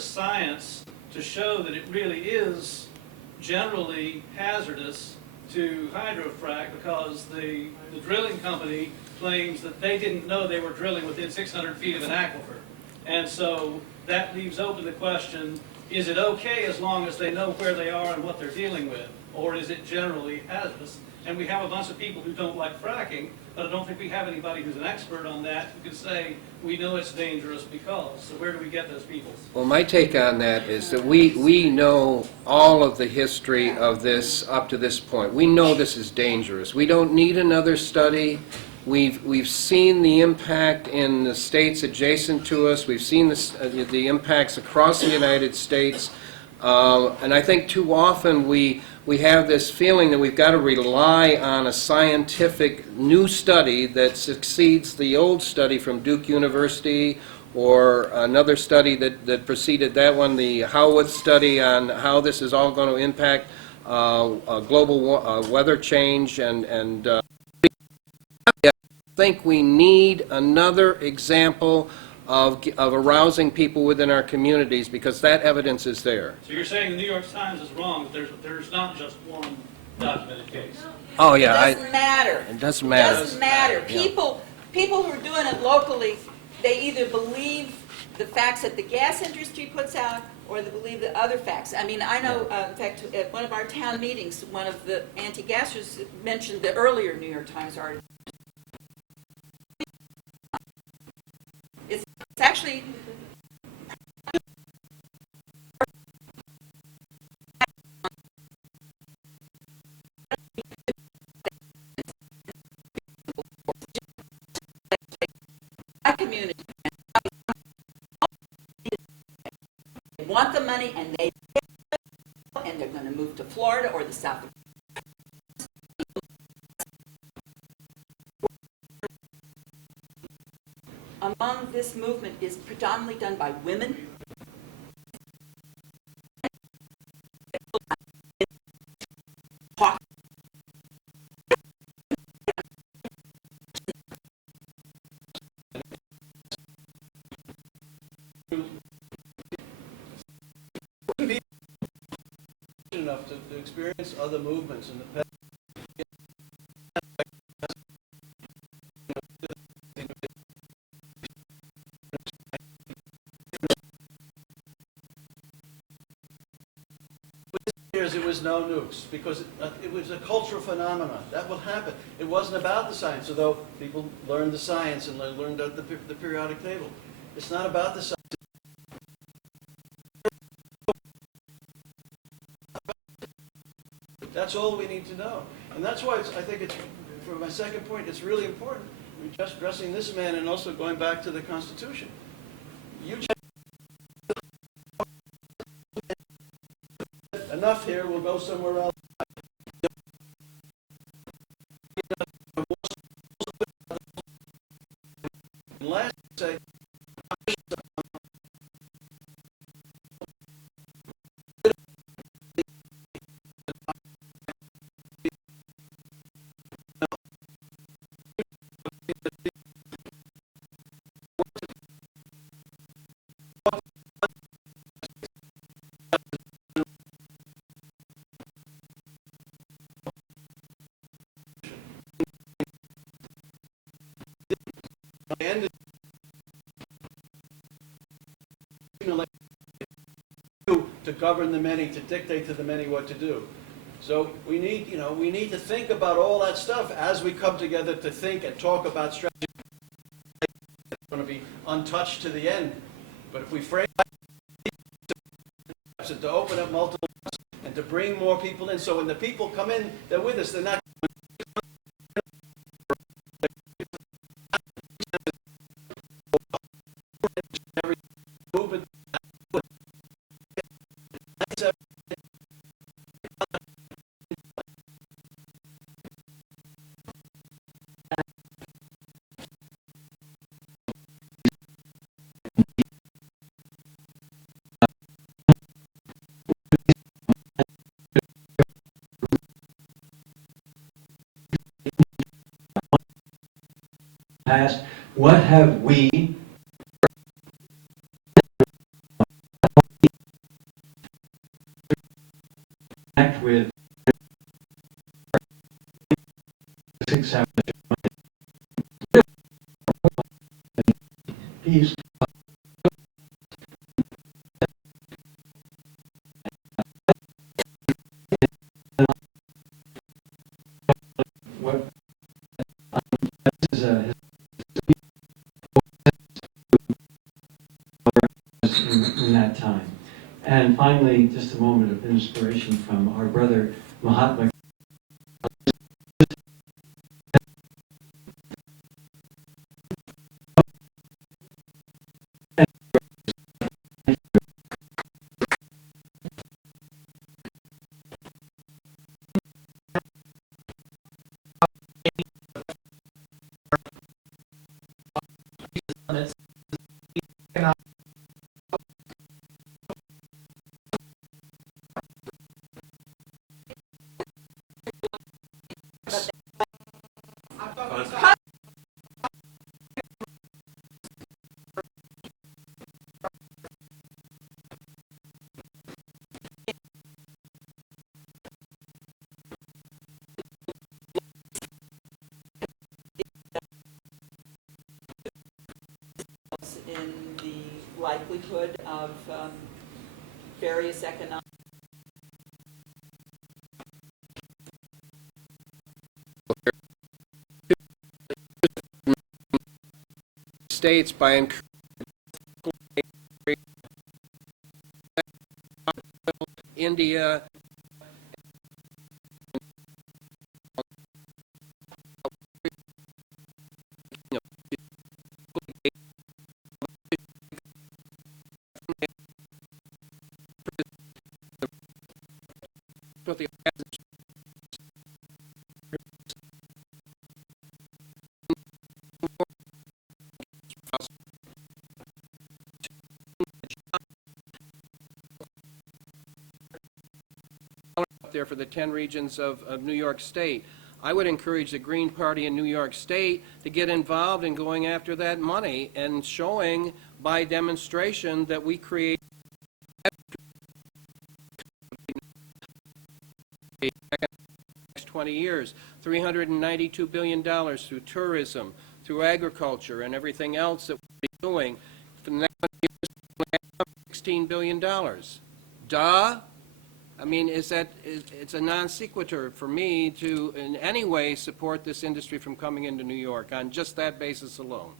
the science to show that it really is generally hazardous to hydrofrack, because the drilling company claims that they didn't know they were drilling within 600 feet of an aquifer. And so that leaves open the question, is it okay as long as they know where they are and what they're dealing with, or is it generally hazardous? And we have a bunch of people who don't like fracking, but I don't think we have anybody who's an expert on that who can say, we know it's dangerous because. So where do we get those people? Well, my take on that is that we know all of the history of this up to this point. We know this is dangerous. We don't need another study. We've seen the impact in the states adjacent to us. We've seen the impacts across the United States. And I think too often we have this feeling that we've got to rely on a scientific new study that succeeds the old study from Duke University, or another study that preceded that one, the Howarth study on how this is all going to impact global weather change. And I think we need another example of arousing people within our communities, because that evidence is there. So you're saying the New York Times is wrong, that there's not just one documented case? Oh yeah, It doesn't matter. It doesn't matter. It doesn't matter. Yeah. People who are doing it locally, they either believe the facts that the gas industry puts out, or they believe the other facts. I mean, I know, in fact, at one of our town meetings, one of the anti-gassers mentioned the earlier New York Times article. It's actually a community. They want the money, and they're going to move to Florida or the South. Among this movement is predominantly done by women. Enough to experience other movements in the past. It was no nukes, because it was a cultural phenomenon. That will happen. It wasn't about the science, although people learned the science and learned the periodic table. It's not about the science. That's all we need to know. And that's why I think it's, for my second point, it's really important. We're just addressing this man and also going back to the Constitution. You enough here, we'll go somewhere else. And last, say, to govern the many, to dictate to the many what to do. So we need to think about all that stuff as we come together to think and talk about strategy. It's going to be untouched to the end. But if we frame it to open up multiple and to bring more people in, so when the people come in, they're with us. They're not. Past, what have we 6 hours. Peace. What is in that time. And finally, just a moment of inspiration from our brother Mahatma. In the likelihood of various economic States by encouraging India with the up there for the 10 regions of New York State. I would encourage the Green Party in New York State to get involved in going after that money and showing by demonstration that we create the next 20 years, $392 billion through tourism, through agriculture, and everything else that we'll be doing. For the next 20 years, $16 billion. Duh. I mean, it's a non sequitur for me to in any way support this industry from coming into New York on just that basis alone.